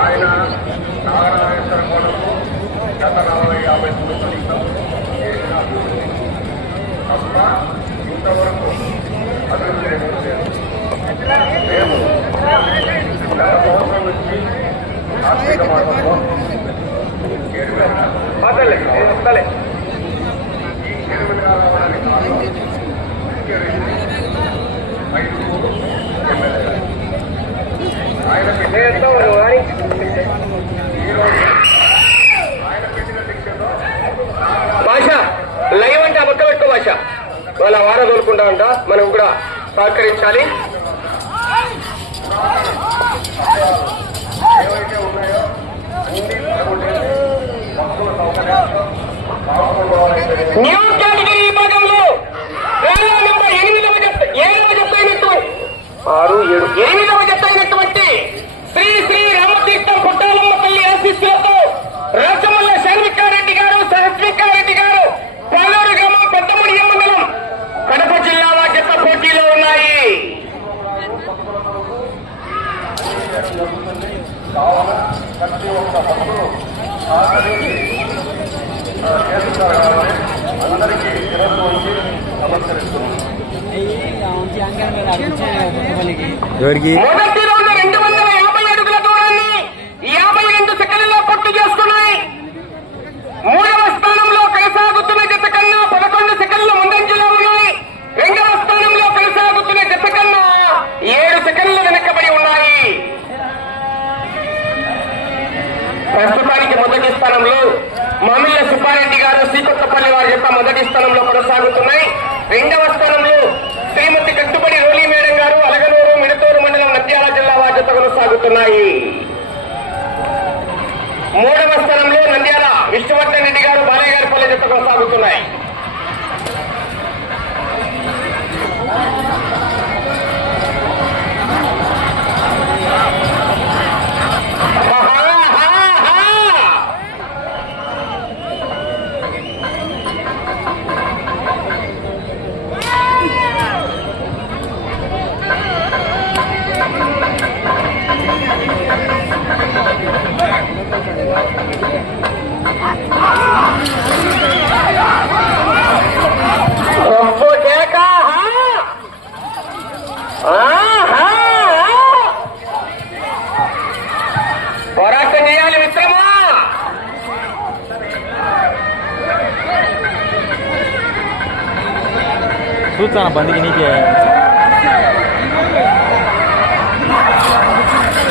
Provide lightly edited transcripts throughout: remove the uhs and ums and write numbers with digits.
ఆయన నారాయణేశ్వర కోటకు గత 40-50 సంవత్సరాల చేసిన తప్ప ఇంతవరకు అభివృద్ధి లేదు. మేము గత సంవత్సరం నుంచి ఆర్థిక మార్గంలో ఈ 8 రావడానికి ఆయన పెట్టిన శిక్షలో భాష లైవ్ అంటే ఆ మొక్క పెట్టుకో భాష వాళ్ళ వార తోలుకుంటా ఉంటా మనం కూడా సహకరించాలి. ఏవైతే ఉన్నాయో భక్తుల సౌకర్యాలు న్యూ కేటగిరీ విభాగంలో నెంబర్ 8వ జత అయినటువంటి శ్రీ శ్రీ రామతీర్థం పుట్టాలమ్మ తల్లి ఆశీస్సులతో రాచమల్ల శాన్వికారెడ్డి గారు సహస్వికారెడ్డి గారు పాలూరు గ్రామం పెద్దముడియం మండలం కడప జిల్లాల జత పోటీలో ఉన్నాయి. ప్రతి ఒక్క భక్తులు అందరికీ శిరస్సు వచ్చి నమస్కరిస్తున్నాం. మొదటి రోజు 250 అడుగుల దూరాన్ని 52 సెకండ్లలో పూర్తి చేసుకున్నాయి. 3వ స్థానంలో కొనసాగుతున్న జత కన్నా 11 సెకండ్ల ముందంజలో ఉన్నాయి. 2వ స్థానంలో కొనసాగుతున్న జత కన్నా 7 సెకండ్లు వెనకబడి ఉన్నాయి. ప్రస్తుతానికి మొదటి స్థానంలో మామిళ్ళ సుబ్బారెడ్డి గారు శ్రీకొత్తపల్లి వారి జత మొదటి స్థానంలో కొనసాగుతున్నాయి. 2వ స్థానంలో శ్రీమతి కట్టుబడి రోలీ మేడం గారు అలగనూరు మిడతూరు మండలం నంద్యాల జిల్లా వారి జత కొనసాగుతున్నాయి. 3వ స్థానంలో నంద్యాల విష్ణువర్ధన్ రెడ్డి గారు బాలయ్య గారి పల్లె జత కొనసాగుతున్నాయి. పోరాటం చేయాలి మిత్రమా. చూస్తాను బండికి నీకే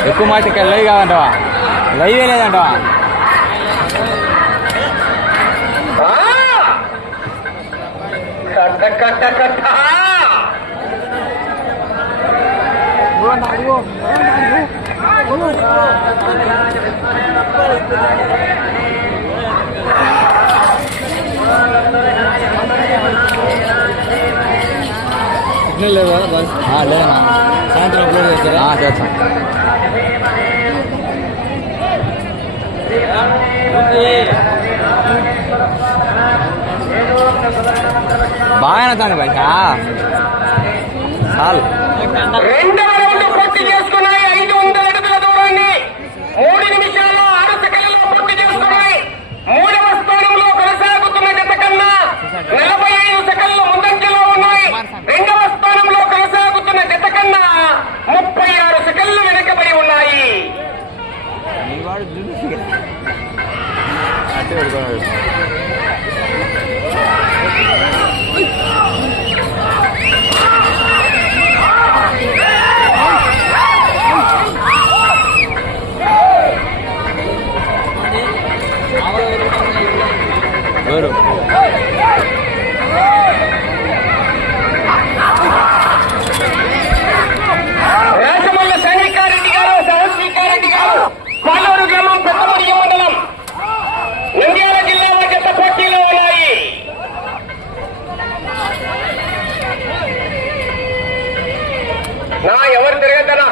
ఎక్కువ మాట లైవ్ కాదంటవా, లైవే లేదంటవా. సిగ్నల్ లేవా? లేదా సాయంత్రం అప్లోడ్ చేస్తారా? చేస్తాం. బాగానే తాను బయట చాలు. 2వ రౌండ్ పూర్తి చేసుకున్నాయి. 500 అడుగుల దూరాన్ని 3 నిమిషాల 6 సెకండ్లలో పూర్తి చేసుకున్నాయి. 3వ స్థానంలో కొనసాగుతున్న జత కన్నా 45 సెకండ్ల ముందంజలో ఉన్నాయి. 2వ స్థానంలో కొనసాగుతున్న జత కన్నా గట్టి పెట్టుకున్నాడు. ఎవరు రాజమల్ల సైనికారెడ్డి గారు, సహస్రీకారెడ్డి గారు, పాలూరు గ్రామం, పెద్దమడియ మండలం, నంద్యాల జిల్లా జత పోటీలో ఉన్నాయి. నా ఎవరు తిరగద్దనా,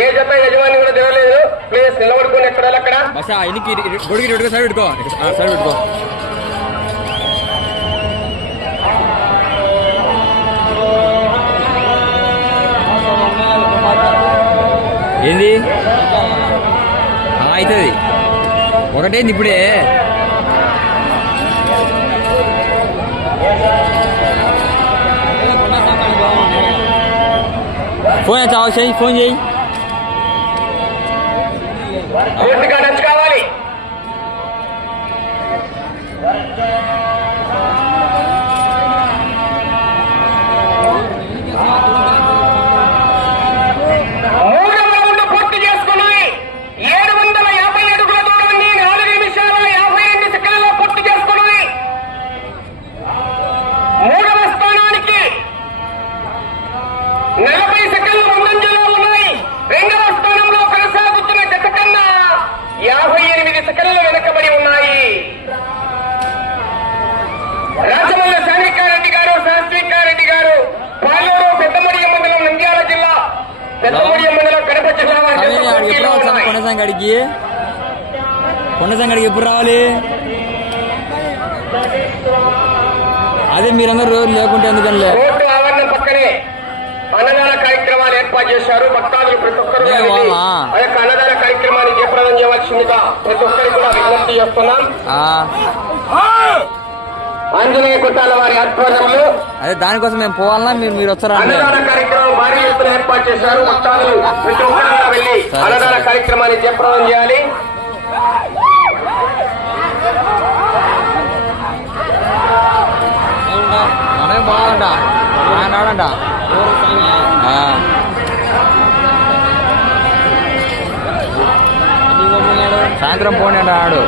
ఏ జత యజమాని కూడా తిరగలేదు. ప్లీజ్ నిలబడుకుని ఎక్కడ అక్కడ బస్ ఆయనకి గొడికి రెడ్గా సైడ్ పెట్టుకో, సైడ్ పెట్టుకో. ఏంది అవుతుంది ఒకటేంది ఇప్పుడే. ఫోన్ చావు చేయి, ఫోన్ చేయి. పూర్తిగా నచ్చు కావాలి. మూడవ రౌండ్ పూర్తి చేసుకుని 750 అడుగుల దూరాన్ని 4 నిమిషాల 52 సెకండ్లలో పూర్తి చేసుకుని మూడవ స్థానానికి 40 సెకండ్ల ముందంజలో ఉన్నాయి. రెండవ స్థానంలో కొనసాగుతున్న జత కన్నా 58 సెకండ్లు వెనకబడి ఉన్నాయి. రాజమల్ల శానికారెడ్డి గారు, సహస్రీకారెడ్డి గారు, పాలూరు, పెద్దమడియ మండలం, నంద్యాల జిల్లా, పెద్దమడియ మండలం, కడప జిల్లా వారి జత పోటీలో ఉన్నాయి. కొండ సంగడికి ఎప్పుడు రావాలి? అదే మీరందరూ రోజు లేకుంటే ఎందుకనిలే. రోడ్డు ఆవరణం పక్కనే అన్నదాన కార్యక్రమాలు ఏర్పాటు చేశారు. భక్తాదులు ప్రతి ఒక్కరు ఆ యొక్క అన్నదాన కార్యక్రమాన్ని జయప్రదం చేయవలసిందిగా ప్రతి ఒక్కరికి కూడా విజ్ఞప్తి చేస్తున్నాం. ఆంజనేయ కుట్టాల వారి ఆధ్వర్యంలో అదే దానికోసం మేము పోవాలన్నా మీరు వచ్చారా? అన్నదాన కార్యక్రమం భారీ ఎత్తున ఏర్పాటు చేశారు. భక్తాదులు ప్రతి ఒక్కరు వెళ్లి అన్నదాన కార్యక్రమాన్ని జయప్రదం చేయాలి. మనమే బాగుంట ఆయన ఆడంట. సాయంత్రం పోనీ అంట ఆడు.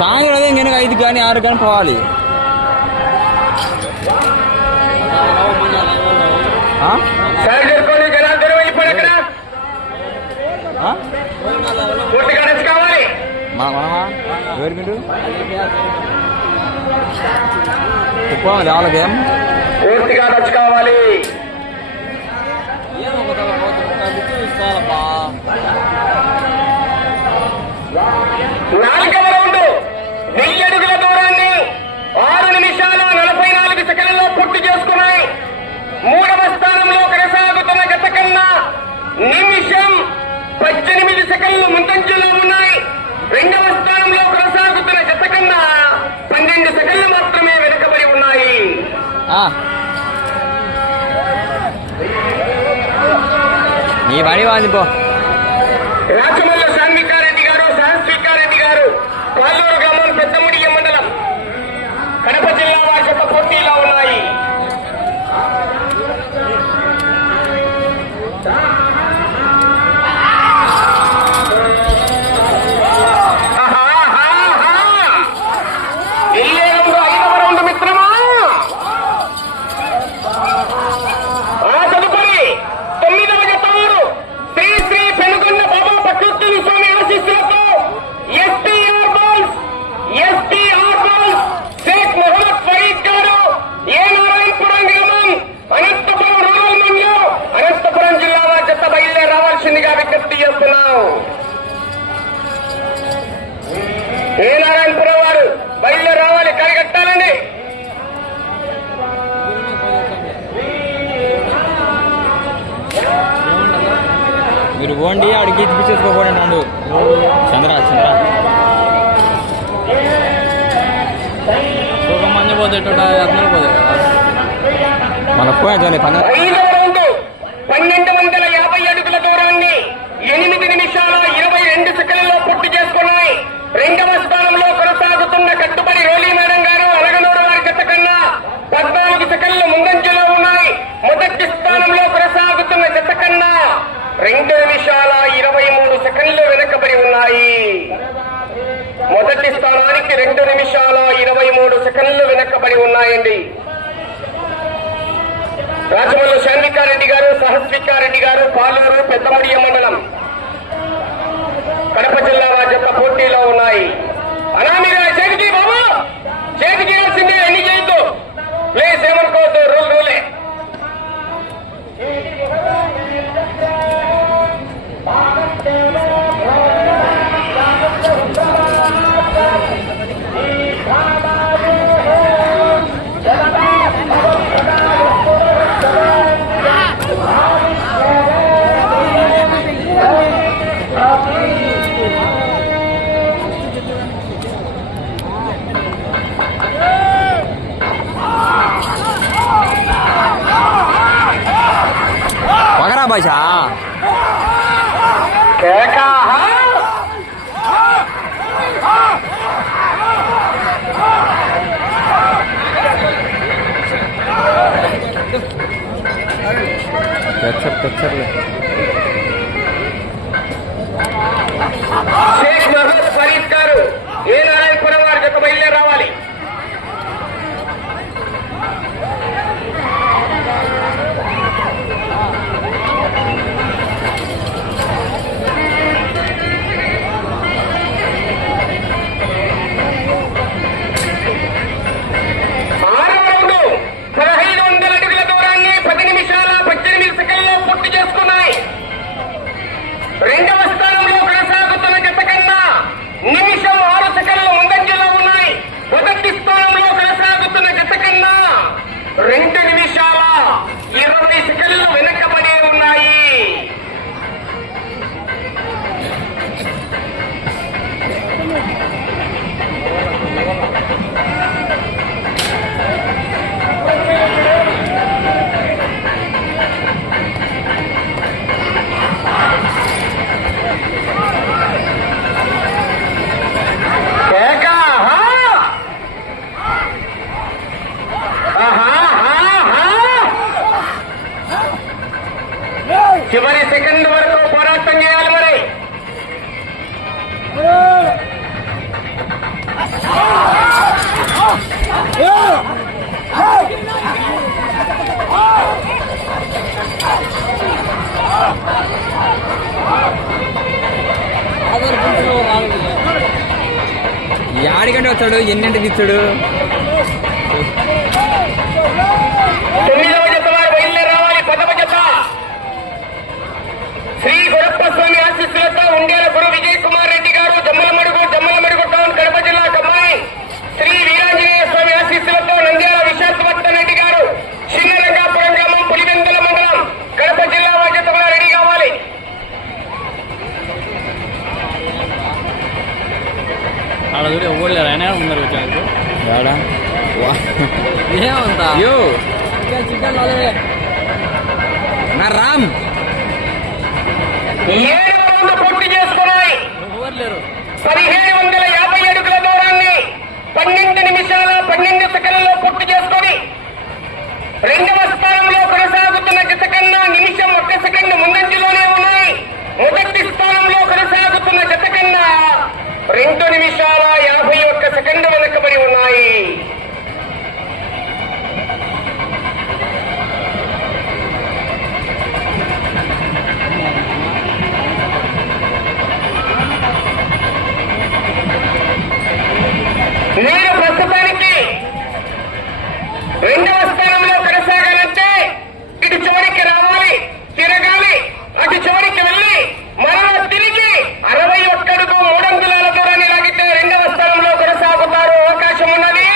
సాయంత్రం అదే నేను 5 కానీ 6 కానీ పోవాలి. ఎవరి మీరు కుప్పం వాళ్ళకేం పూర్తిగా టచ్ కావాలి. నాలుగవ రౌండ్ 1000 అడుగుల దూరాన్ని 6 నిమిషాల 44 సెకండ్లలో పూర్తి చేసుకున్నాయి. మూడవ స్థానంలో కొనసాగుతున్న గత కన్నా నిమిషం 18 సెకండ్లు ముందంజలో ఉన్నాయి. రెండవ స్థానంలో కొనసాగుతున్న గత కన్నా 12 సెకండ్లు మాత్రమే వెనుకబడి ఉన్నాయి. నీ పని వాడి పో. రాజమల్ల శాన్వికారెడ్డి గారు, సహస్రీకారెడ్డి గారు, పాలూరు గ్రామం, పెద్దముడియ మండలం, కడప జిల్లా వారి యొక్క పోటీలో ఉన్నాయి. విజ్ఞప్తి చేస్తున్నాం. ఏ నారాయణపురం వారు బయలుదేరి రావాలి, కరిగట్టాలండి. మీరు పోండి, ఆడికి ఇచ్చిపించేసుకోండి నన్ను. చంద్ర మంది పోతే మన పోయి 1250 అడుగుల దూరాన్ని 8 నిమిషాల 22 సెకండ్లు ఉన్నాయండి. రాజమల్లు శాంతికారెడ్డి గారు, సహస్వికారెడ్డి గారు, పాలూరు పెద్దమడియ మండలం కడప జిల్లా వారి యొక్క పోటీలో ఉన్నాయి. అనామీగా చేతికి బాబు చేతికి వేసింది, ఎన్ని చేయొద్దు ప్లేస్ ఏమనుకోవద్దు, రూలే. పగరా భాషా కేకా టెక్చర్లే షేక్ మహమ్మద్ ఫరీద్ గారు ఏ నారాయణపురం వారి యొక్క బయలుదేరి రావాలి. రెండవ స్థానంలో కొనసాగుతున్న జత కన్నా నిమిషం 6 సెకండ్ల ముందంజలో ఉన్నాయి. మొదటి స్థానంలో కొనసాగుతున్న జత కన్నా 2 నిమిషాల 20 సెకండ్లు వెనకబడి ఉన్నాయి. చివరి సెకండ్ వరకు పోరాటం చేయాలి. మరి యాడికంటే వచ్చాడు, ఎన్నింటికి ఇచ్చాడు? 9వ జత వారు బయలుదేరి రావాలి. 10వ జత శ్రీ గురప్ప స్వామి ఆశీస్సులతో ఉండేల గురు విజయ్ కుమార్ రెడ్డి గారు, జమ్మలమడుగు టౌన్, కడప జిల్లా కమ్మాయి. శ్రీ వీరాంజనేయ స్వామి ఆశీస్సులతో నంద్యాల విశాఖవర్ధన్ రెడ్డి గారు, చిన్నరంగాపురం గ్రామం, పులివెందుల మండలం, కడప జిల్లా వారి జత కూడా రెడీ కావాలి. ఆడ చూడ ఓడలేరు, ఆయన ఉన్నారు వచ్చాడు ఏమంతా నా రామ్ 7 రౌండ్లు పూర్తి చేసుకున్నాయి. ఓడలేరు. 1750 అడుగుల దూరాన్ని 12 నిమిషాల 12 సెకండ్లలో పూర్తి చేసుకొని రెండవ స్థానంలో కొనసాగుతున్న జత కన్నా నిమిషం 1 సెకండ్ ముందంజలోనే ఉన్నాయి. మొదటి స్థానంలో కొనసాగుతున్న జత కన్నా 2 నిమిషాల 51 సెకండ్ వెనుకబడి ఉన్నాయి. నేను ప్రస్తుతానికి రెండవ స్థానంలో కొనసాగాలంటే ఇటు చివరికి రావాలి, తిరగాలి, అటు చివరికి వెళ్ళి మరలా తిరిగి 61 అడుగు 3 అంగుళాల దూరాన్ని లాగితే రెండవ స్థానంలో కొనసాగుతారు. అవకాశం ఉన్నది.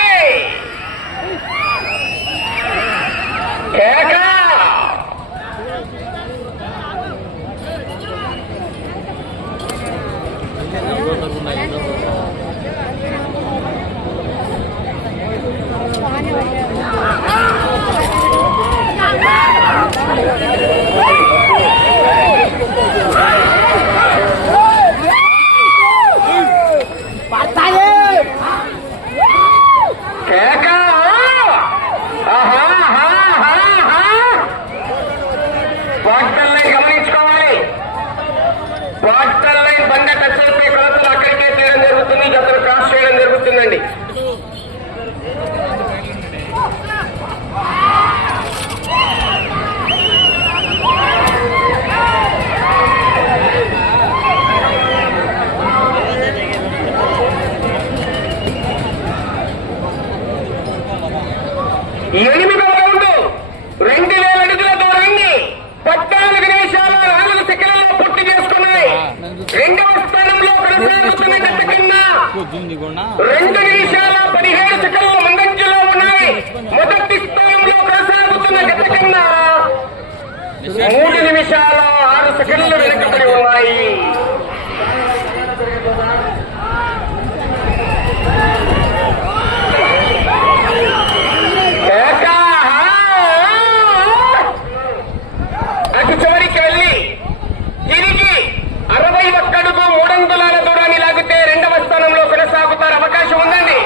8వ రౌండ్ 2000 అడుగుల దూరాన్ని 14 నిమిషాల 4 సెకండ్లలో పూర్తి చేసుకున్నాయి. 2వ స్థానంలో కొనసాగుతున్న జత కన్నా 2 నిమిషాల 17 సెకండ్ల ముందంజలో ఉన్నాయి. మొదటి స్థానంలో కొనసాగుతున్న జత కన్నా 3 నిమిషాల 6 సెకండ్లు వెనుకబడి ఉన్నాయి. అటు చివరికి వెళ్ళి తిరిగి 61 అడుగు 3 అంగుళాల దూరాన్ని లాగితే 2వ స్థానంలో కొనసాగుతారు. అవకాశం ఉందండి.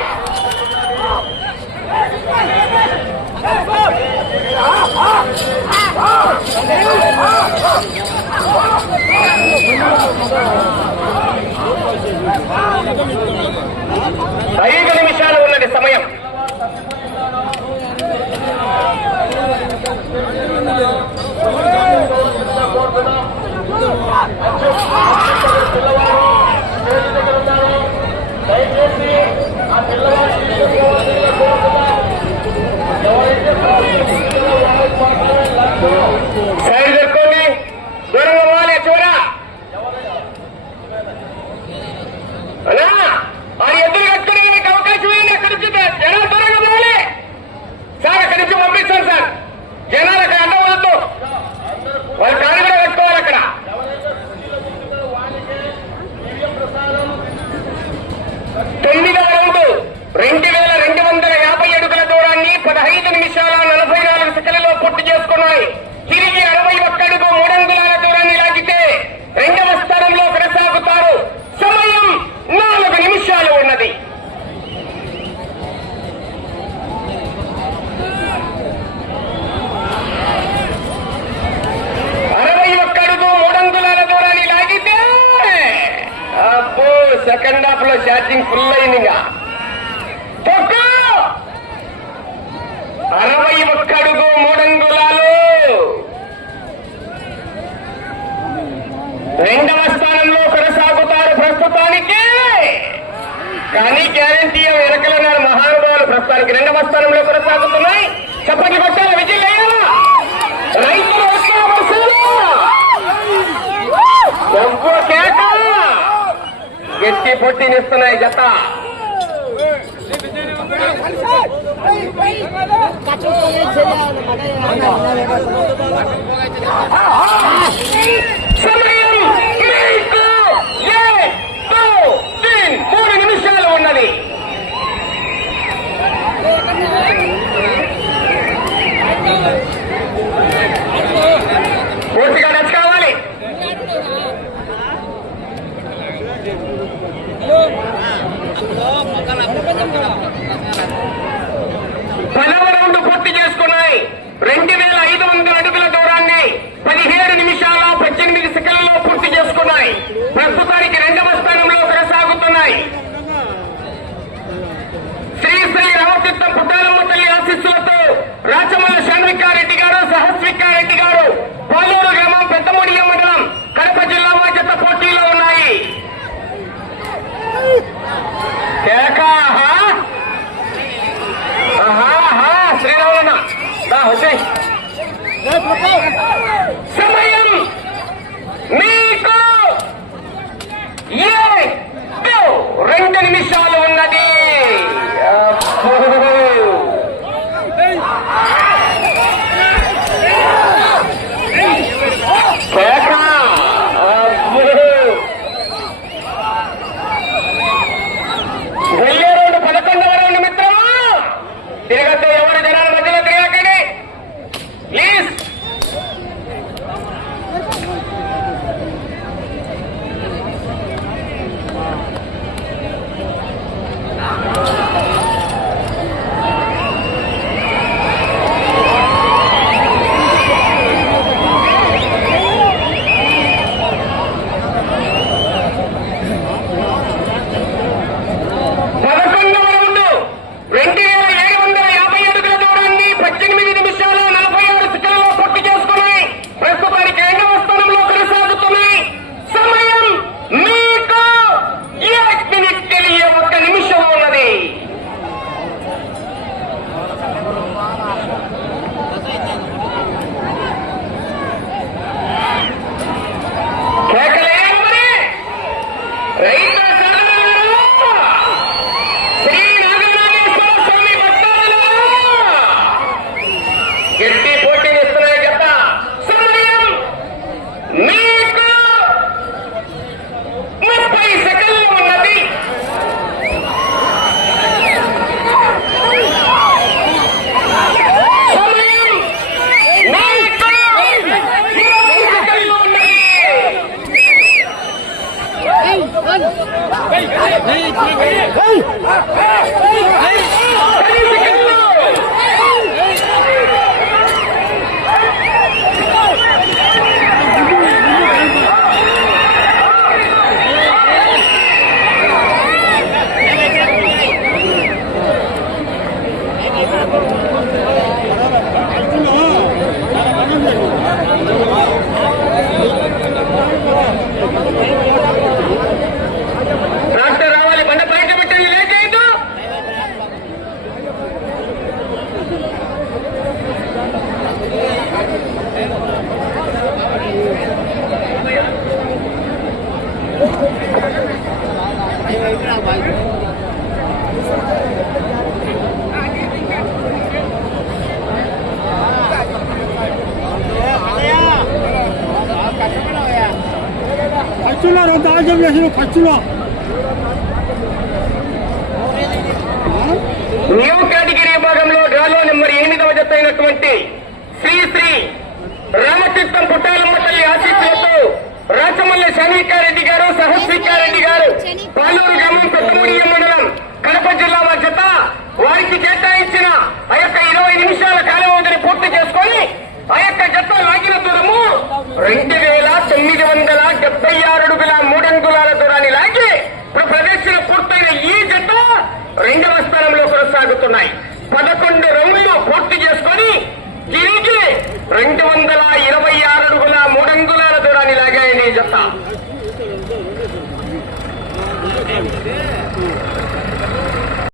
ఐదు నిమిషాలు ఉన్నది సమయం. దయచేసి ఆ పిల్లవాడిని సైడ్ దొరుకుతుంది. దూరంగా పోవాలి. చివరా అలా అది ఎదురు కట్టుకునే అవకాశం ఏంటి? అక్కడి నుంచి జనాలు దూరంగా పోవాలి సార్. అక్కడి నుంచి పంపిస్తాను సార్. జనాలు అక్కడ అడ్డం వద్దు. వాళ్ళు కాని కూడా కట్టుకోవాలి అక్కడ. తొమ్మిదవ రౌండ్ 2250 అడుగుల దూరాన్ని 15 నిమిషాల 44 సెకండ్లలో పూర్తి చేసుకున్నాయి. తిరిగి 61 అడుగు 3 అంగుళాల దూరాన్ని లాగితే 2వ స్థానంలో కొనసాగుతారు. సమయం 4 నిమిషాలు ఉన్నది. సెకండ్ హాఫ్ లో ఛార్జింగ్ ఫుల్ అయింది. ఇంకా 61 అడుగు 3 అంగుళాలు 2వ స్థానంలో కొనసాగుతారు ప్రస్తుతానికి. కానీ గ్యారంటీ వెనకలున్నారు మహానుభావులు. ప్రస్తుతానికి 2వ స్థానంలో కొనసాగుతున్నాయి. చప్పటి కొట్టాలి. విజయ్ రైతులు గట్టి పొట్టినిస్తున్నాయి జత. సమయం 3 నిమిషాలు ఉన్నది. పూర్తిగా నచ్చ కావాలి. 10వ రౌండ్ పూర్తి చేసుకున్నాయి. 2500 అడుగుల దూరాన్ని 17 నిమిషాల 18 సెకండ్లలో పూర్తి చేసుకున్నాయి. ప్రస్తుతానికి 2వ స్థానంలో కొనసాగుతున్నాయి. శ్రీ రామతీర్థం పుట్టాలమ్మ తల్లి ఆశీస్సులతో రాచమల్ల శాన్వికారెడ్డి గారు, సహస్వికారెడ్డి గారు, పోలూరు గ్రామం, పెద్దమూడియ మండలం, కడప జిల్లా జత పోటీలో ఉన్నాయి. శ్రీరామన్న సమయం మీకు 2 నిమిషాలు ఉన్నది. న్యూ కేటగిరీ విభాగంలో డ్రాలో నెంబర్ 8వ జత అయినటువంటి శ్రీ శ్రీ రామతీర్థం పుట్టాలమ్మ తల్లి ఆశీస్సులతో రాచమల్లి శనికారెడ్డి గారు సహస్వికారెడ్డి గారు పాలూరు గ్రామం కొత్తమూడియం మండలం కడప జిల్లా వారి జత వారికి కేటాయించిన ఆ యొక్క 20 నిమిషాల కాలవ్యవధిని పూర్తి చేసుకొని ఆ యొక్క జత లాగిన దూరము 2976 అడుగుల 3 అంగుళాల దూరాన్ని లాగి ఇప్పుడు ప్రదర్శన పూర్తయిన ఈ జత 2వ స్థానంలో కొనసాగుతున్నాయి. 11 రౌండ్లు పూర్తి చేసుకొని తిరిగి 226 అడుగుల 3 అంగుళాల దూరాన్ని లాగాయండి ఈ జత.